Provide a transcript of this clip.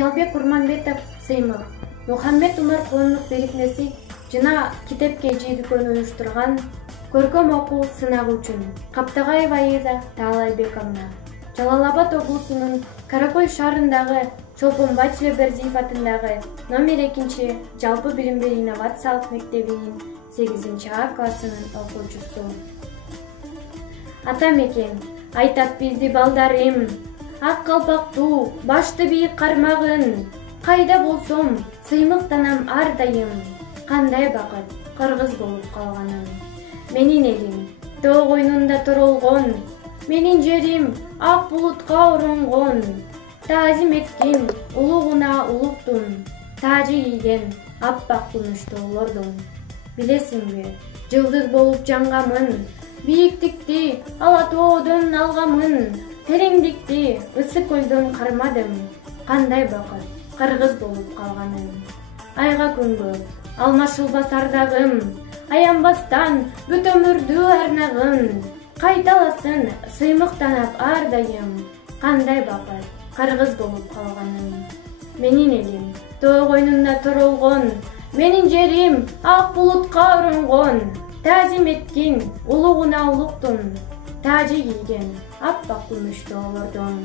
Албек Курманбетов Сыймыр, Мухаммед Умар коомдук бирикмеси жана Китепке жыйдыкөн уюштурган көркөм окуу сынагы үчүн Каптагаева Аиза Таалайбековна, Жалал-Абад облусунун Каракөл шаарындагы Чолпон Бачиле Бердиев атындагы номер 2 жалпы билим берүү инновациялык мектебинин 8А классынын окуучусу. Ата мекен айтат бизди балдарым, ак калпактуу, башты бийик кармагын, кайда болсом сыймыктанам ар дайым, кандай бакыт кыргыз болуп калганым. Менин элим тоо койнунда турулгон, менин жерим ак булутка оронгон, таазим эткин улугуна улуктун, таажы кийген аппак күмүштүүлөрдүн. Билесиңби, жылдыз болуп жангамын, бийиктикти ала тоодон алгамын, тереңдикти ысык көлдөн кармадым, кандай бакыт кыргыз болуп калганым. Айга күнгө алмашылбас ардагым, аянбастан бүт өмүрдү арнагын, кайталасын сыймыктанап ар дайым, кандай бакыт кыргыз болуп калганым. Менин элим тоо койнунда турулгон, менин жерим ак булутка оронгон, таазим эткин улугуна улуктун, таажы кийген аппак күмүштүүлөрдөн.